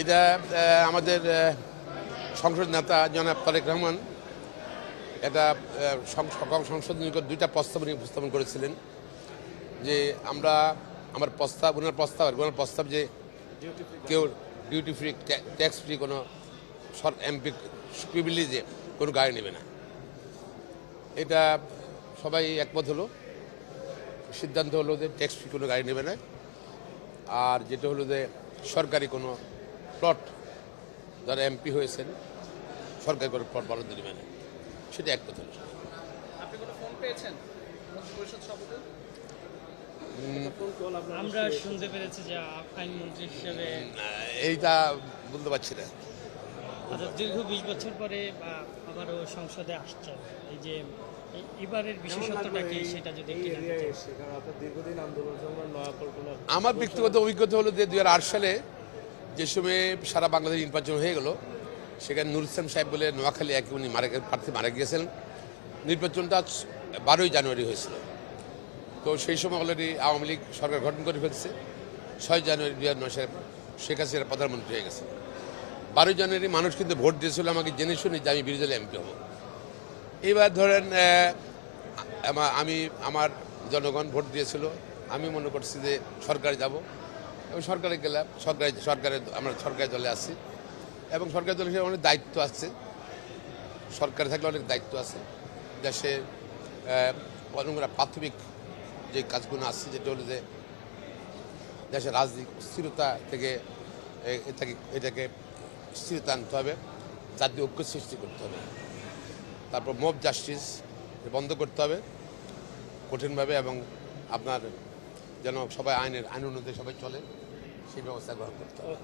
এটা আমাদের সংসদ নেতা জনাব তারেক রহমান এটা সংসদ নিকট দুইটা প্রস্তাব নিয়ে উপস্থাপন করেছিলেন যে আমরা ওনার প্রস্তাব যে কেউ ডিউটি ফ্রি ট্যাক্স ফ্রি কোনো এমপি প্রিভিলেজে কোনো গাড়ি নেবে না। এটা সবাই একমত হলো, সিদ্ধান্ত হলো যে ট্যাক্স ফ্রি কোনো গাড়ি নেবে না। আর যেটা হলো যে সরকারি কোনো প্লট যারা এমপি হয়েছেন সরকারি কোনো প্লট বরাদ্দ দেবে না, সেটা একমত হলো। আপনি কোনো ফোন পেয়েছেন পরিষদ সভাপতি? আমরা শুনতে পেরেছি যে আইনমন্ত্রী হিসেবে এইটা বলতে পারছি না। দীর্ঘ 20 বছর পরে আবারও সংসদে আসছে, এই যে এবারের বিশেষত্বটা কি সেটা যদি দীর্ঘদিন আন্দোলন সংগ্রাম নয়া কল্পনা। আমার ব্যক্তিগত অভিজ্ঞতা হলো যে 2008 সালে যে সময় সারা বাংলাদেশ নির্বাচন হয়ে গেল, সেখানে নুর ইসলাম সাহেব বলে নোয়াখালী উনি প্রার্থী মারা গিয়েছিলেন। নির্বাচনটা 12ই জানুয়ারি হয়েছিল। তো সেই সময় অলরেডি আওয়ামী লীগ সরকার গঠন করে ফেলছে। 6 জানুয়ারি 2009 সালে শেখ হাসিনা প্রধানমন্ত্রী হয়ে গেছে। 12 জানুয়ারি মানুষ কিন্তু ভোট দিয়েছিল আমাকে জেনে শুনি যে আমি বিরোধী দলের এমপি হব। এবার ধরেন আমার জনগণ ভোট দিয়েছিল, আমি মনে করছি যে সরকারে যাব এবং সরকারে গেলাম। আমরা সরকারি দলে আছি এবং সরকারি দলের হিসেবে অনেক দায়িত্ব আছে। সরকারে থাকলে অনেক দায়িত্ব আছে। দেশে অনেকগুলো প্রাথমিক যে কাজগুলো আছে, যেটা হলো যে দেশের রাজনৈতিক স্থিরতা থেকে এটাকে স্থিরতা আনতে হবে, জাতীয় ঐক্য সৃষ্টি করতে হবে। তারপর মব জাস্টিস বন্ধ করতে হবে কঠিনভাবে এবং আপনার যেন সবাই আইন অনুযায়ী সবাই চলে, সেই ব্যবস্থা গ্রহণ করতে হবে।